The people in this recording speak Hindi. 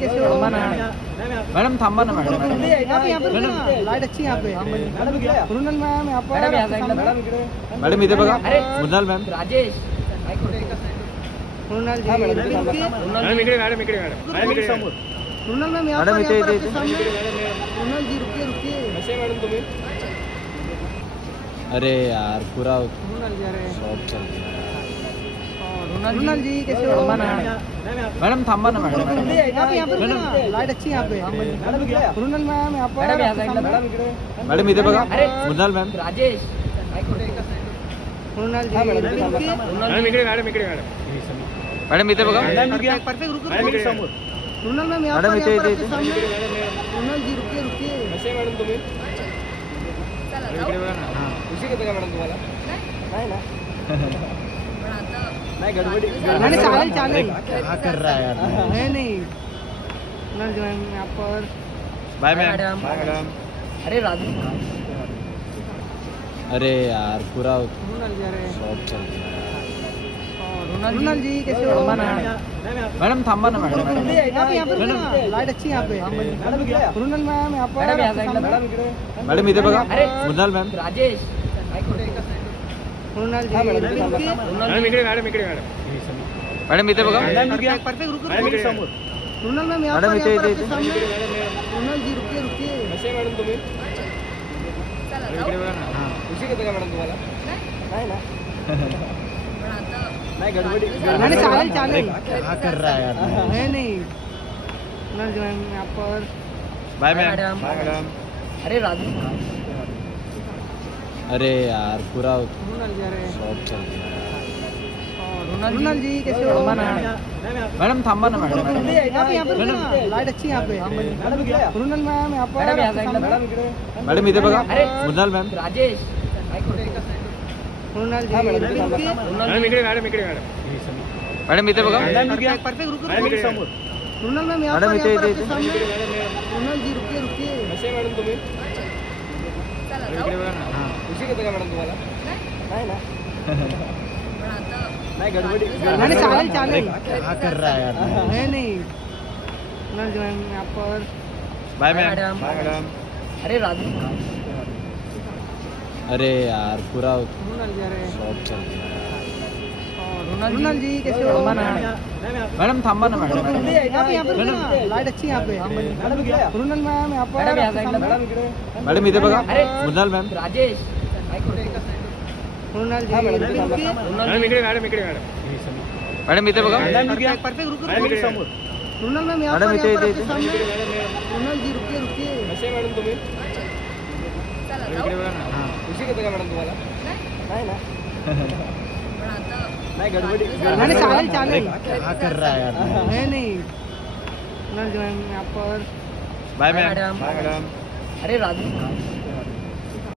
कैसे हो? मैडम थांबा ना मैडम यहाँ पे लाइट अच्छी यहाँ पे मृणाल मैम यहाँ पर मैडम इथे बघा मृणाल मॅम राजेश मृणाल जी मॅडम मृणाल मैम यहाँ मैडम पर इथे आपके इथे सामने मृणाल जी रुकिए रुकिए अरे यार पूरा मृणाल जी अरे शॉप चल रहा है मृणाल जी कैसे हो? मैडम थांबा ना मैडम यहाँ पे लाइट अच्छी यहाँ पे मृणाल मैम यहाँ पर मैडम इथे बघा मृणाल मॅम राजेश मृणाल जी रुकिए मैडम इथे बघा परफेक्ट रुकिए मृणाल मैम यहाँ मैडम पर इथे इथे सामने मृणाल जी रुकिए रुकिए नहीं चालेल चालेल क्या कर रहा है यार नहीं मृणाल जी मैम यहाँ पर बाय मैम अरे राजू अरे यार पूरा मृणाल जी अरे शॉप चल रहा है मृणाल जी कैसे हो? मैडम थांबा ना मैडम यहाँ पे लाइट अच्छी यहाँ पे मृणाल मैम यहाँ पर मैडम इथे बघा मृणाल मॅम राजेश मृणाल जी रुकिए मैडम इथे बघा परफेक्ट रुकिए मृणाल मैम यहाँ मैडम पर इथे इथे सामने मृणाल जी रुकिए रुकिए नहीं चालेल चालेल क्या कर रहा है यार नहीं मृणाल जी मैम यहाँ पर बाय मैम अरे राजू अरे यार पूरा मृणाल जी अरे शॉप चल रहा है मृणाल जी कैसे हो? मैडम थांबा ना मैडम यहाँ पे लाइट अच्छी यहाँ पे मृणाल मैम यहाँ पर मैडम इथे बघा मृणाल मॅम राजेश मृणाल जी रुकिए मैडम इथे बघा परफेक्ट रुकिए मृणाल मैम यहाँ मैडम पर इथे इथे सामने मृणाल जी रुकिए रुकिए नहीं चालेल चालेल क्या कर रहा है यार नहीं मृणाल जी मैम यहाँ पर बाय मैम अरे राजू अरे यार पूरा मृणाल जी अरे शॉप चल रहा है मृणाल जी कैसे हो? मैडम थांबा ना मैडम यहाँ पे लाइट अच्छी यहाँ पे मृणाल मैम यहाँ पर मैडम इथे बघा मृणाल मॅम राजेश मृणाल जी रुकिए मैडम इथे बघा परफेक्ट रुकिए मृणाल मैम यहाँ मैडम इथे इथे सामने मृणाल जी रुकिए रुकिए नहीं चालेल चालेल क्या कर रहा है यार नहीं मृणाल जी मैम यहाँ पर बाय मैम अरे राजू